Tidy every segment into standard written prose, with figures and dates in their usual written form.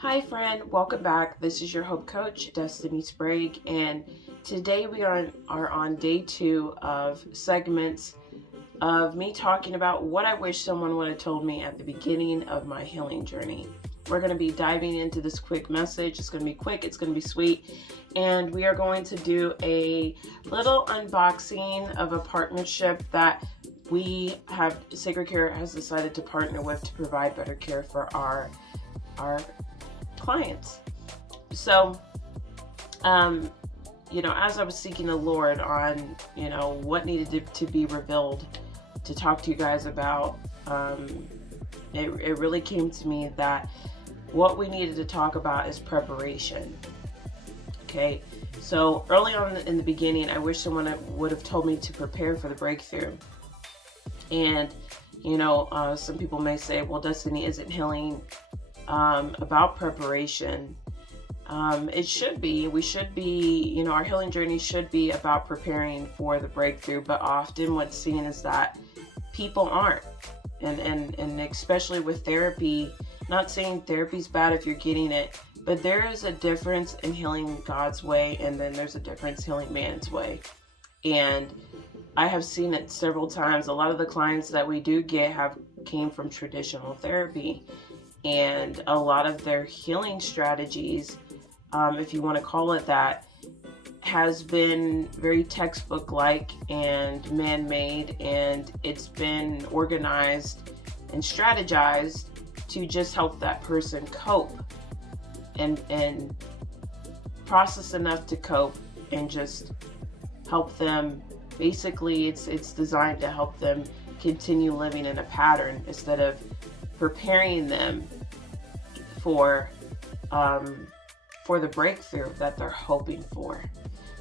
Hi, friend. Welcome back. This is your Hope Coach, Destiny Sprague, and today we are on day 2 of segments of me talking about what I wish someone would have told me at the beginning of my healing journey. We're going to be diving into this quick message. It's going to be quick, it's going to be sweet, and we are going to do a little unboxing of a partnership that Sacred Care has decided to partner with to provide better care for our clients. So, as I was seeking the Lord on, what needed to be revealed to talk to you guys about, it really came to me that what we needed to talk about is preparation. Okay, so early on in the beginning, I wish someone would have told me to prepare for the breakthrough. And, some people may say, well, Destiny, isn't healing about preparation? It should be. We should be, our healing journey should be about preparing for the breakthrough, but often what's seen is that people aren't. And especially with therapy, not saying therapy's bad if you're getting it, but there is a difference in healing God's way, and then there's a difference healing man's way. And I have seen it several times. A lot of the clients that we do get came from traditional therapy, and a lot of their healing strategies, if you want to call it that, has been very textbook-like and man-made, and it's been organized and strategized to just help that person cope and process enough to cope and just help them. Basically, it's designed to help them continue living in a pattern instead of preparing them for the breakthrough that they're hoping for.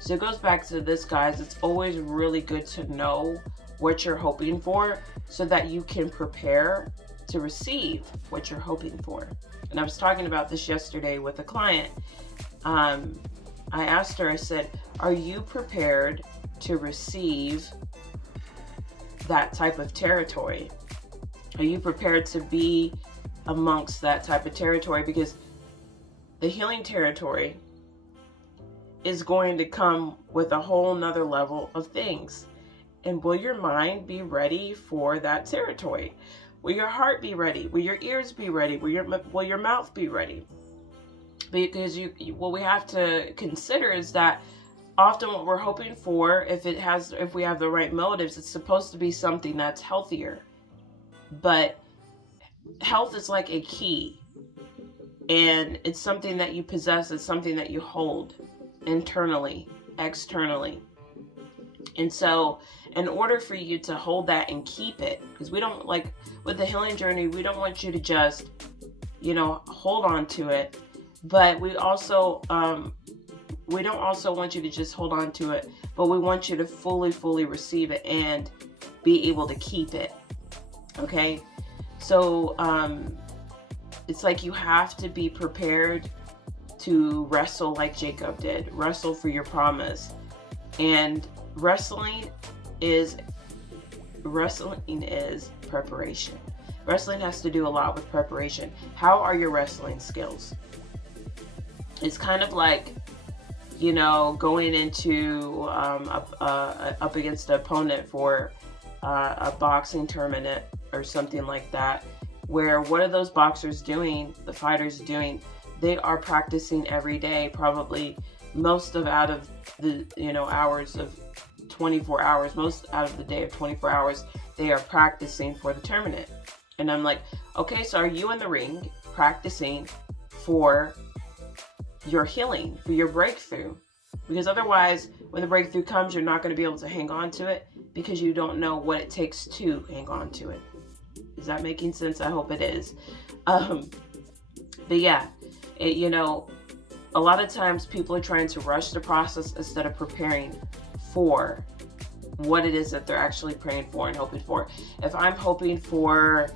So it goes back to this, guys. It's always really good to know what you're hoping for so that you can prepare to receive what you're hoping for. And I was talking about this yesterday with a client. I asked her, I said, are you prepared to receive that type of territory? Are you prepared to be amongst that type of territory? Because the healing territory is going to come with a whole nother level of things. And will your mind be ready for that territory? Will your heart be ready? Will your ears be ready? Will your mouth be ready? Because what we have to consider is that often what we're hoping for, if we have the right motives, it's supposed to be something that's healthier. But health is like a key, and it's something that you possess. It's something that you hold internally, externally. And so in order for you to hold that and keep it, because we don't, like with the healing journey, we don't want you to just, hold on to it, but we don't also want you to just hold on to it, but we want you to fully receive it and be able to keep it. Okay? So it's like you have to be prepared to wrestle like Jacob did. Wrestle for your promise. And wrestling is preparation. Wrestling has to do a lot with preparation. How are your wrestling skills? It's kind of like, going into up against an opponent for a boxing tournament or something like that, where what are those boxers doing, the fighters doing? They are practicing every day, probably most out of the hours of 24 hours, most out of the day of 24 hours, they are practicing for the tournament. And I'm like, okay, so are you in the ring practicing for your healing, for your breakthrough? Because otherwise, when the breakthrough comes, you're not going to be able to hang on to it because you don't know what it takes to hang on to it. Is that making sense? I hope it is. But yeah, a lot of times people are trying to rush the process instead of preparing for what it is that they're actually praying for and hoping for. If I'm hoping for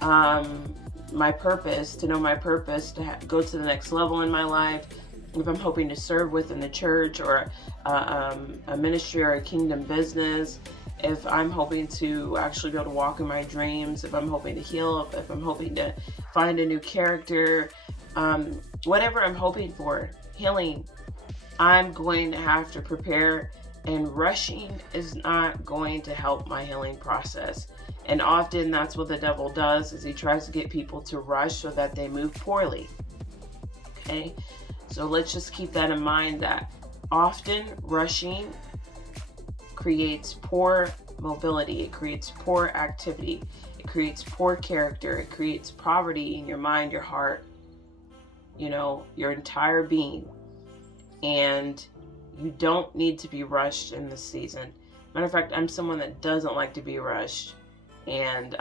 my purpose, to know my purpose, to go to the next level in my life, if I'm hoping to serve within the church or a ministry or a kingdom business, if I'm hoping to actually be able to walk in my dreams, if I'm hoping to heal, if I'm hoping to find a new character, whatever I'm hoping for, healing, I'm going to have to prepare, and rushing is not going to help my healing process. And often that's what the devil does, is he tries to get people to rush so that they move poorly. Okay? So let's just keep that in mind, that often rushing creates poor mobility, it creates poor activity, it creates poor character, it creates poverty in your mind, your heart, your entire being. And you don't need to be rushed in this season. Matter of fact, I'm someone that doesn't like to be rushed. And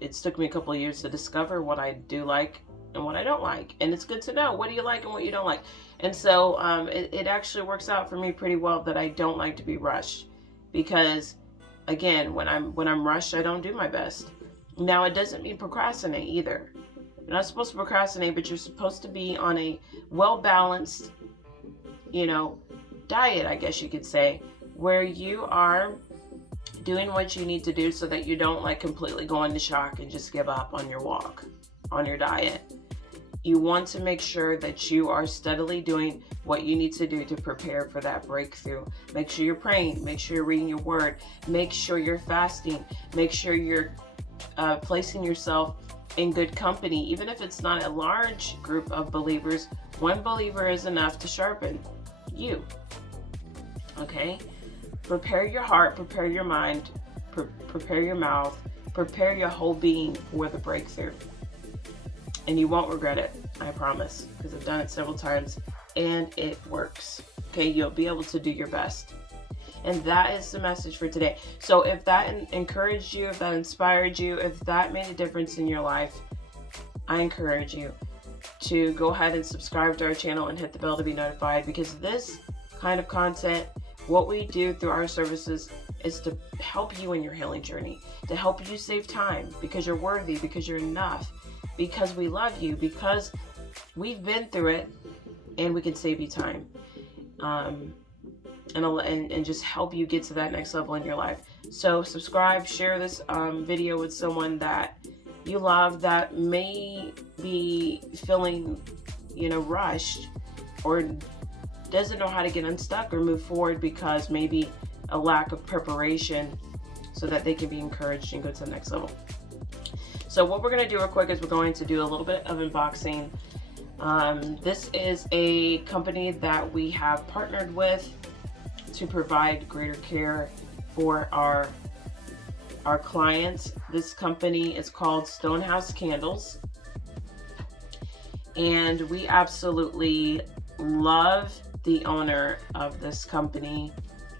it took me a couple of years to discover what I do like and what I don't like. And it's good to know what do you like and what you don't like. And so it actually works out for me pretty well that I don't like to be rushed. Because again, when I'm rushed, I don't do my best. Now, it doesn't mean procrastinate either. You're not supposed to procrastinate, but you're supposed to be on a well-balanced, diet, I guess you could say, where you are doing what you need to do so that you don't completely go into shock and just give up on your walk, on your diet. You want to make sure that you are steadily doing what you need to do to prepare for that breakthrough. Make sure you're praying, make sure you're reading your word, make sure you're fasting, make sure you're placing yourself in good company. Even if it's not a large group of believers, one believer is enough to sharpen you. Okay? Prepare your heart, prepare your mind, prepare your mouth, prepare your whole being for the breakthrough. And you won't regret it, I promise, because I've done it several times and it works. Okay? You'll be able to do your best. And that is the message for today. So if that encouraged you, if that inspired you, if that made a difference in your life, I encourage you to go ahead and subscribe to our channel and hit the bell to be notified, because this kind of content, what we do through our services, is to help you in your healing journey, to help you save time, because you're worthy, because you're enough, because we love you, because we've been through it, and we can save you time. And just help you get to that next level in your life. So subscribe, share this video with someone that you love that may be feeling, rushed, or doesn't know how to get unstuck or move forward because maybe a lack of preparation, so that they can be encouraged and go to the next level. So what we're going to do real quick is we're going to do a little bit of unboxing. This is a company that we have partnered with to provide greater care for our clients. This company is called Stonehouse Candles, and we absolutely love the owner of this company.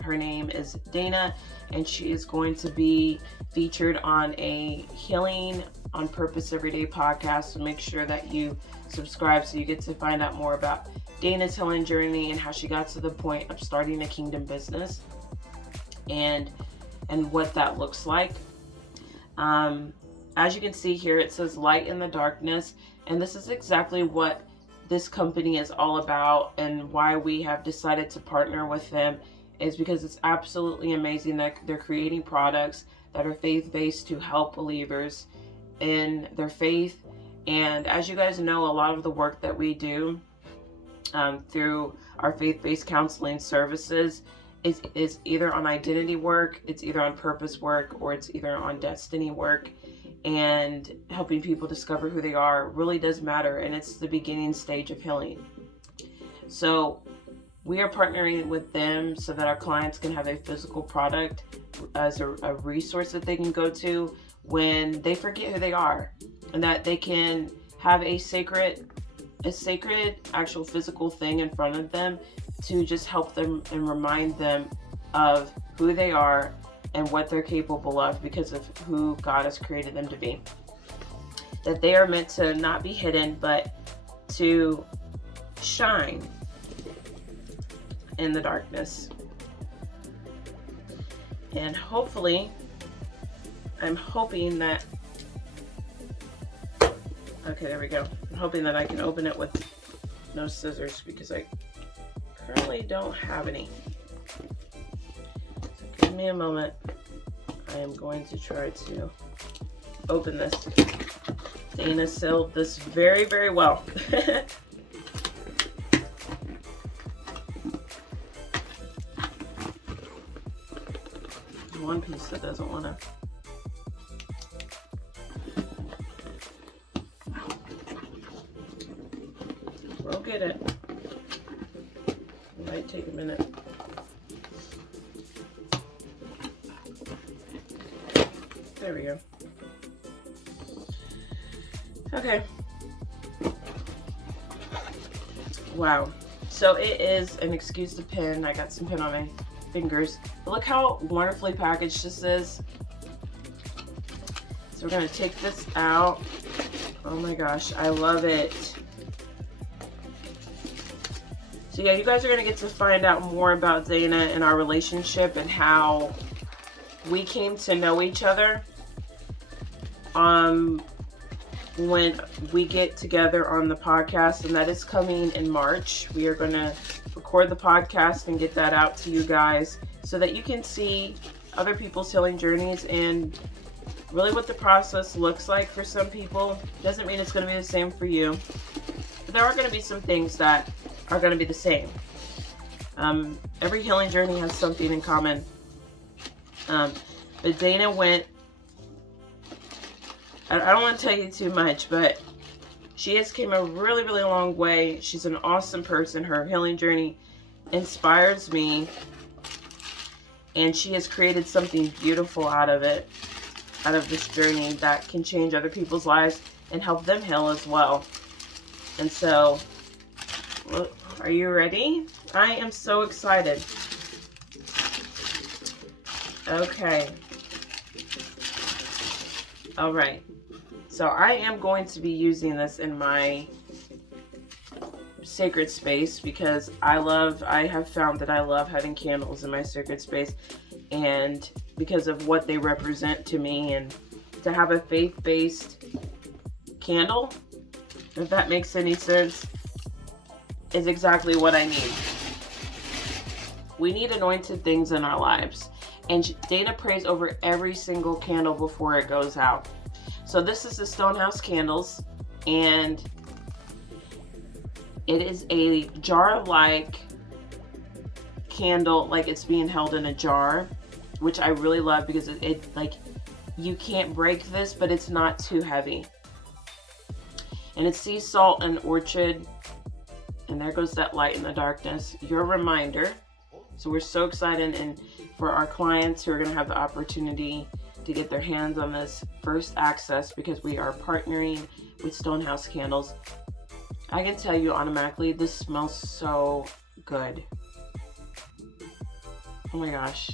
Her name is Dana, and she is going to be featured on a Healing on Purpose Everyday podcast. So make sure that you subscribe so you get to find out more about Dana's healing journey and how she got to the point of starting a kingdom business, and what that looks like. As you can see here, it says light in the darkness, and this is exactly what this company is all about, and why we have decided to partner with them is because it's absolutely amazing that they're creating products that are faith-based to help believers in their faith. And as you guys know, a lot of the work that we do through our faith-based counseling services is either on identity work, it's either on purpose work, or it's either on destiny work. And helping people discover who they are really does matter, and it's the beginning stage of healing. So we are partnering with them so that our clients can have a physical product as a resource that they can go to when they forget who they are, and that they can have a sacred actual physical thing in front of them to just help them and remind them of who they are and what they're capable of because of who God has created them to be. That they are meant to not be hidden, but to shine in the darkness. And hopefully, I'm hoping that, okay, there we go. I'm hoping that I can open it with no scissors because I currently don't have any. So give me a moment. I am going to try to open this. Dana sealed this very, very well. One piece that doesn't want to. We'll get it. It might take a minute. There we go. Okay. Wow. So it is, and excuse the pin, I got some pin on my fingers. But look how wonderfully packaged this is. So we're gonna take this out. Oh my gosh, I love it. So yeah, you guys are gonna get to find out more about Dana and our relationship and how we came to know each other. When we get together on the podcast, and that is coming in March. We are going to record the podcast and get that out to you guys so that you can see other people's healing journeys and really what the process looks like for some people. Doesn't mean it's going to be the same for you, but there are going to be some things that are going to be the same. Every healing journey has something in common. But Dana went, I don't want to tell you too much, but she has came a really, really long way. She's an awesome person. Her healing journey inspires me. And she has created something beautiful out of it, out of this journey that can change other people's lives and help them heal as well. And so, are you ready? I am so excited. Okay. All right. So I am going to be using this in my sacred space because I have found that I love having candles in my sacred space, and because of what they represent to me, and to have a faith-based candle, if that makes any sense, is exactly what I need. We need anointed things in our lives, and Dana prays over every single candle before it goes out. So this is the Stonehouse candles, and it is a jar-like candle, like it's being held in a jar, which I really love because it like, you can't break this, but it's not too heavy. And it's sea salt and orchid, and there goes that light in the darkness, your reminder. So we're so excited, and for our clients who are going to have the opportunity to get their hands on this first access, because we are partnering with Stonehouse Candles, I can tell you automatically, this smells so good. Oh my gosh.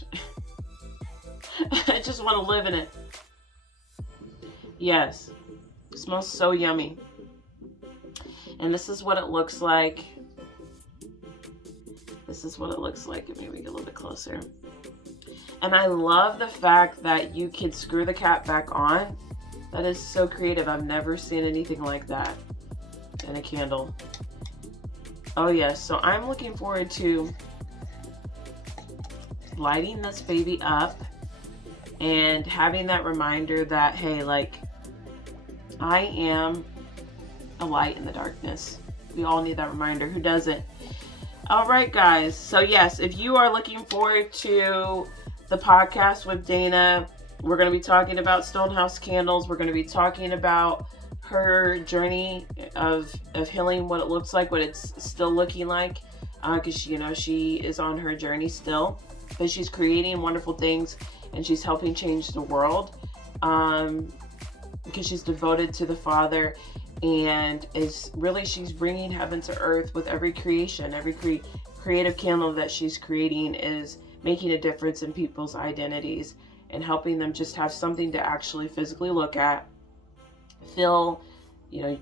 I just want to live in it. Yes. It smells so yummy. And this is what it looks like. This is what it looks like. Let me get a little bit closer. And I love the fact that you can screw the cap back on. That is so creative. I've never seen anything like that in a candle. Oh yes, so I'm looking forward to lighting this baby up and having that reminder that, hey, like, I am a light in the darkness. We all need that reminder. Who doesn't? All right, guys. So yes, if you are looking forward to the podcast with Dana, we're going to be talking about Stonehouse Candles. We're going to be talking about her journey of healing, what it looks like, what it's still looking like, because she is on her journey still, but she's creating wonderful things and she's helping change the world, because she's devoted to the Father, and she's bringing heaven to earth with every creation. Every creative candle that she's creating is making a difference in people's identities and helping them just have something to actually physically look at, feel,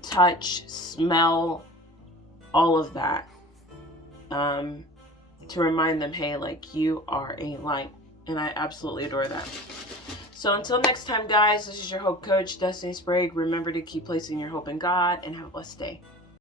touch, smell, all of that, to remind them, hey, like, you are a light. And I absolutely adore that. So until next time, guys, this is your Hope Coach, Destiny Sprague. Remember to keep placing your hope in God, and have a blessed day.